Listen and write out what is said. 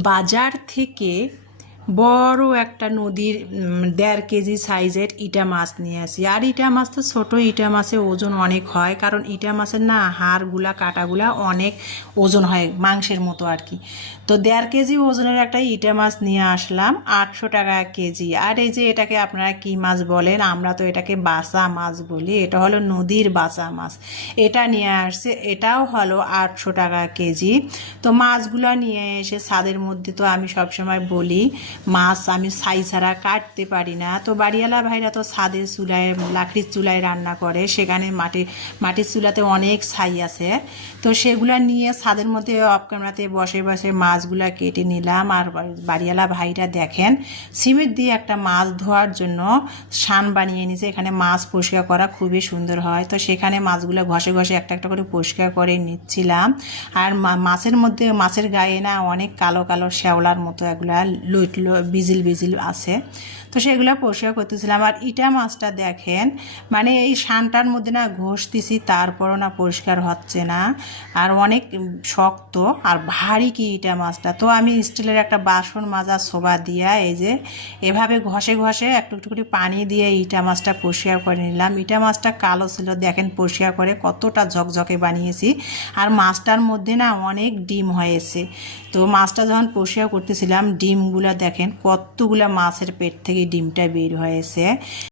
বাজার থেকে বড় একটা নদীর দেড় কেজি সাইজের ইটা মাছ নিয়ে আসি। আর ইটা মাছ তো ছোটো ইটা মাছের ওজন অনেক হয়, কারণ ইটা মাছের না হাড়গুলা, কাটাগুলা অনেক ওজন হয় মাংসের মতো আর কি। তো দেড় কেজি ওজনের একটা ইটা মাছ নিয়ে আসলাম, আটশো টাকা কেজি। আর এই যে এটাকে আপনারা কি মাছ বলেন, আমরা তো এটাকে বাসা মাছ বলি, এটা হলো নদীর বাসা মাছ। এটা নিয়ে আসছে, এটাও হলো আটশো টাকা কেজি। তো মাছগুলো নিয়ে এসে ছাদের মধ্যে তো আমি সবসময় বলি মাছ আমি ছাই ছাড়া কাটতে পারি না। তো বাড়িওয়ালা ভাইরা তো ছাদের চুলায়, লাকড়ির চুলায় রান্না করে, সেখানে মাটি, মাটির চুলাতে অনেক ছাই আছে। তো সেগুলা নিয়ে ছাদের মধ্যে অফ ক্যামেরাতে বসে বসে মাছগুলা কেটে নিলাম। আর বাড়িওয়ালা ভাইরা দেখেন, সিমেন্ট দিয়ে একটা মাছ ধোয়ার জন্য শান বানিয়ে নিয়েছে। এখানে মাছ পরিষ্কার করা খুবই সুন্দর হয়। তো সেখানে মাছগুলো ঘষে ঘষে একটা একটা করে পরিষ্কার করে নিচ্ছিলাম। আর মাছের মধ্যে, মাছের গায়ে না অনেক কালো কালো শ্যাওলার মতো এগুলা লইট লো- বিজিল বিজিল আছে। তো সেগুলো পরিষ্কার করতেছিলাম। আর ইটা মাছটা দেখেন মানে এই শানটার মধ্যে না ঘষতেছি, তারপরও না পরিষ্কার হচ্ছে না। আর অনেক শক্ত, আর ভারী কি ইটা মাছটা। তো আমি স্টিলের একটা বাসন মাজা সোবা দিয়া এই যে এভাবে ঘষে ঘষে একটু একটু করে পানি দিয়ে ইটা মাছটা পরিষ্কার করে নিলাম। ইটা মাছটা কালো ছিল, দেখেন পরিষ্কার করে কতটা ঝকঝকে বানিয়েছি। আর মাছটার মধ্যে না অনেক ডিম হয়েছে। তো মাছটা যখন পরিষ্কার করতেছিলাম ডিমগুলা দেখেন কতগুলা মাছের পেট থেকে ডিমটা বের হয়েছে।